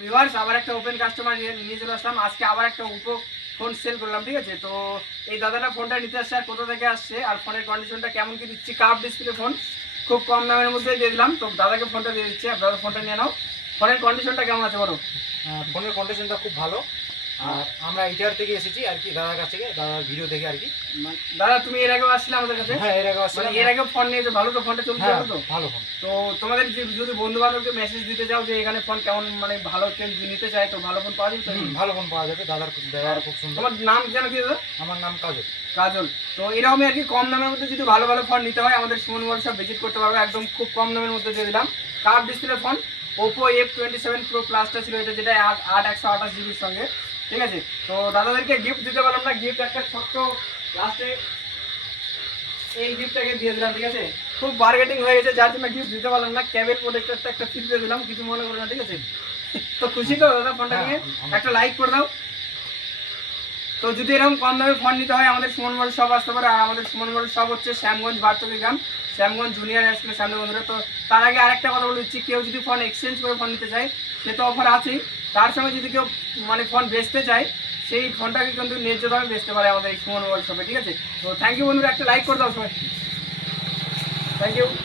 Viewers আবার একটা open customer নিয়ে চলে আসলাম। আজকে আবার একটা ওপো ফোন সেল করলাম, ঠিক আছে। তো এই দাদাটা ফোনটা নিতে আসছে আর কোথা থেকে আসছে আর ফোনের কন্ডিশনটা কেমন কি দিচ্ছি। কার্ভ ডিসপ্লে ফোন, খুব কম দামের মধ্যে দিয়ে দিলাম। তো দাদাকে ফোনটা দিয়ে দিচ্ছি, আর দাদা ফোনটা নিয়ে নাও। ফোনের কন্ডিশনটা কেমন আছে বলো? ফোনের কন্ডিশনটা খুব ভালো। আর আমরা ইটার থেকে এসেছি আর কি, দাদার কাছ থেকে, দাদার ভিডিও দেখে আর কি। দাদা তুমি এর আগেও আসলে আমাদের কাছে? হ্যাঁ, এর আগে আসলে মানে এর আগেও ফোন নিয়েছো, ভালো তো ফোনটা চলছে? হ্যাঁ, ভালো তো? ভালো ফোন। তো তোমাদের যদি বন্ধু বান্ধবকে মেসেজ দিতে চাও যে এখানে ফোন কেমন, মানে ভালো কেউ নিতে চায়, তো ভালো ফোন পাওয়া যাবে তো? ভালো ফোন পাওয়া যাবে, দাদার ব্যবহার খুব সুন্দর। তোমার নাম যেন কি দাদা? আমার নাম কাজল। কাজল। তো এরকমই আর কি, কম দামের মধ্যে যদি ভালো ভালো ফোন নিতে হয় আমাদের সুমন মোবাইল শপ ভিজিট করতে পারবে। একদম খুব কম দামের মধ্যে দিয়ে দিলাম। Curve display phone Oppo F27 Pro প্লাসটা ছিল এটা, যেটা 128 জিবির সঙ্গে, ঠিক আছে। তো দাদাদেরকে গিফট দিতে পারলাম না, গিফট একটা ছোট্ট লাস্টে এই গিফটটাকে দিয়ে দিলাম, ঠিক আছে। খুব বার্গেটিং হয়ে গেছে যার জন্য গিফট দিতে পারলাম না। কেবল প্রোটেক্টরটা একটা ফ্রি দিয়ে দিলাম, কিছু মনে করো না, ঠিক আছে। তো খুশি তো দাদা ফোনটা নিয়ে? একটা লাইক করে দাও। তো যদি এরকম কম দামে ফোন নিতে হয় আমাদের সুমন মোবাইল শপ আসতে পারে। আর আমাদের সুমন মোবাইল শপ হচ্ছে শ্যামগঞ্জ বারতকি গ্রাম, শ্যামগঞ্জ জুনিয়র হাই স্কুলের সামনে বন্ধুরা। তো তার আগে আরেকটা কথা বলে দিচ্ছি, কেউ যদি ফোন এক্সচেঞ্জ করে ফোন নিতে চায় সে তো অফার আছেই, তার সঙ্গে যদি কেউ মানে ফোন বেচতে চায় সেই ফোনটাকে কিন্তু ন্যায্য দামে বেচতে পারে আমাদের এই সুমন মোবাইল শপে, ঠিক আছে। তো থ্যাংক ইউ বন্ধুরা, একটা লাইক করে দাও সবাই। Thank you.